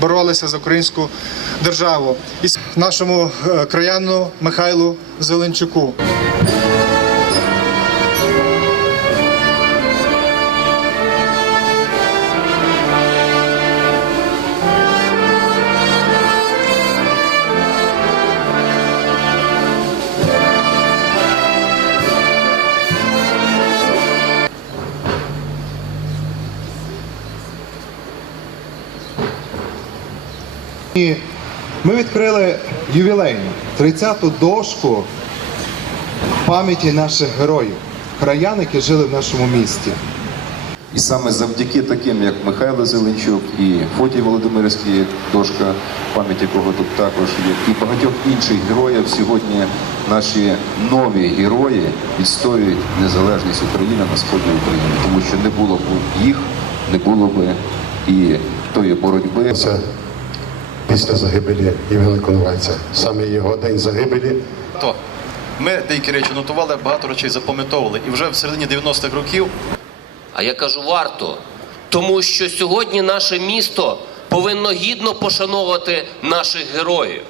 боролися за українську державу. І нашому е, краяну Михайлу Зеленчуку. І ми відкрили ювілейну 30-ту дошку пам'яті наших героїв, краян, які жили в нашому місті. І саме завдяки таким, як Михайло Зеленчук і Фотій Володимирський, дошка пам'яті якого тут також є, і багатьох інших героїв сьогодні наші нові герої відстоюють незалежність України на сході України, тому що не було б їх, не було б і тої боротьби. Після загибелі Євгена Коновальця. Саме його день загибелі То ми деякі речі нотували, багато речей запам'ятовували. І вже в середині 90-х років А я кажу, варто. Тому що сьогодні наше місто повинно гідно пошановувати наших героїв.